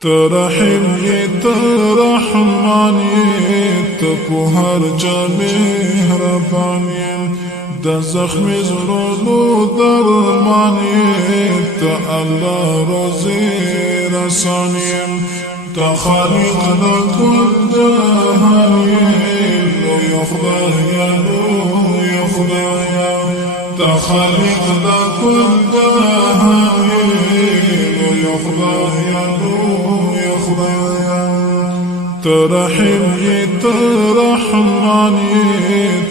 ترحم ترحمان تپو هر جا مهربان د زخم زړونو درمان ته الله روزي رسان ته خالق د ټول جهان لوی خدای لوی خدای ته خالق د ټول جهان لوی خدای ترحم ترحمان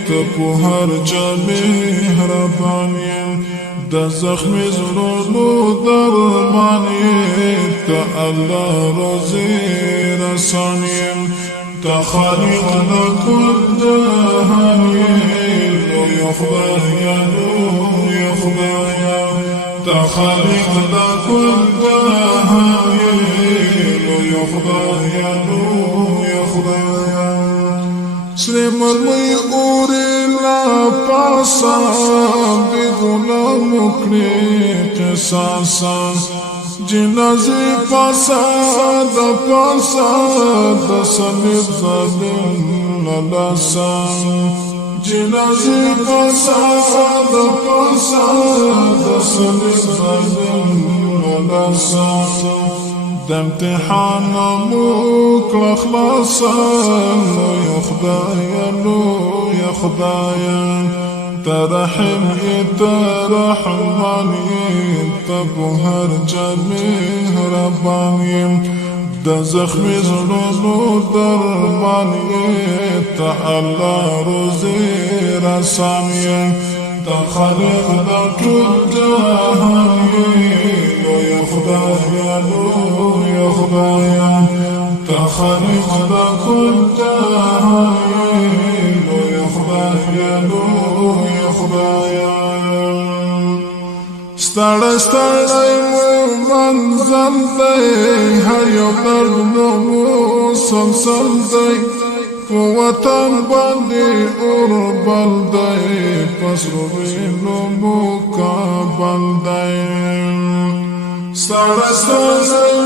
تپو هر جا مهربان د زخم زړونو درمان ته الله روزي رسان ته خالق د ټول جهان لوی خدای لوی خدای ته خالق د ټول جهان لوی خدای سر مرمی اوری لا پاسا بی غلام اکڑی قصاصا جنازی پاسا دا پاسا دا سمیب ظالم للاسا جنازی پاسا دا پاسا دا سمیب ظالم للاسا د امتحان موکړه خلاصا لوی خدای لوی خدای ترحم ترحمان تپو هر جا مهربان د زخم زړونو درمان ته الله روزي رسان ته خالق د ټول جهان لوی خدای لوی خدای ته خالق د ټول جهان لوی خدای لوی خدای ستړی ستړی منزل دی هر یو درد مو مسلسل دی په وطن باندې اور بل دی پس روینو مقابل دی ستړی ستړی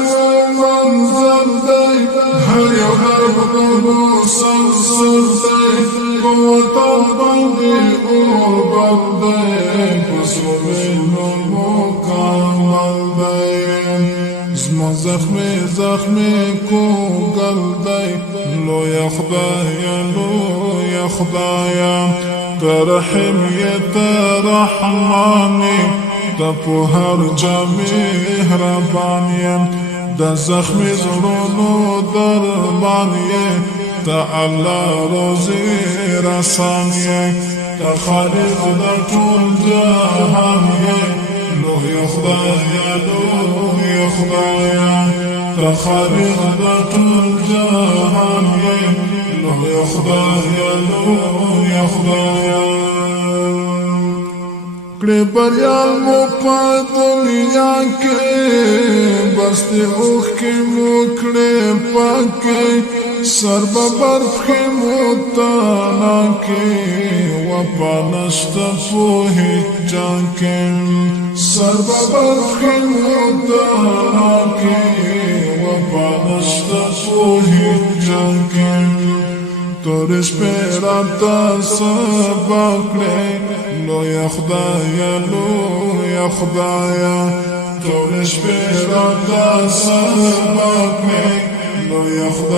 منزل دی هر یو درد مو مسلسل دی په وطن باندې اور بل دی پس روینو مقابل دی زما زخمی کو گل دی لوی خدای لوی خدای ترحم ترحمان تپو هر جا مهربان د زخم زړونو درمان ته الله روزي رسان ته خالق د ټول جهان لوی خدای لوی خدای ته خالق د ټول جهان لوی خدای لوی خدای کړه بریال مو په دنیا کې بس ته اوخ کې مو کړه پاکه سر ببر کې مو تانا کې و پانشت په هیڅ کې سر ببر کې مو تانا کې و پانشت په هیڅ کې تورش پیراتا سبا کړه لوی خدای لوی خدای تورش پیراتا سبا کړه لوی خدای